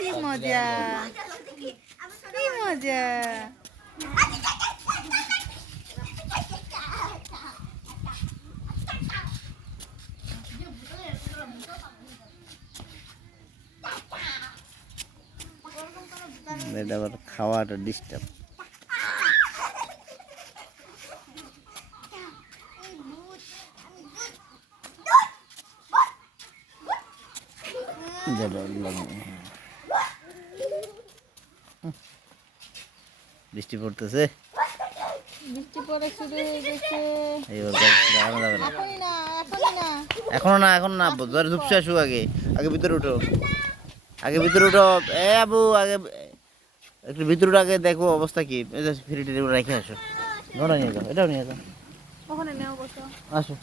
কি মজা, কি মজা। এটা আবার খাওয়াটা ডিস্টার্ব। বৃষ্টি পড়তেছে, বৃষ্টি পড়ে শুরু হয়ে গেছে। এখনো না, এখন না, ধরে ধুপসে আসুক। আগে আগে ভিতরে উঠো, আগে ভিতরে উঠো। এ আবু, আগে একটু ভিতরে আগে দেখো অবস্থা কি। ফ্রি টিরি রেখে আসো, ঘরে নিয়ে যাও, এটাও নিয়ে যাও। ওখানে নেও, বসো। আসো।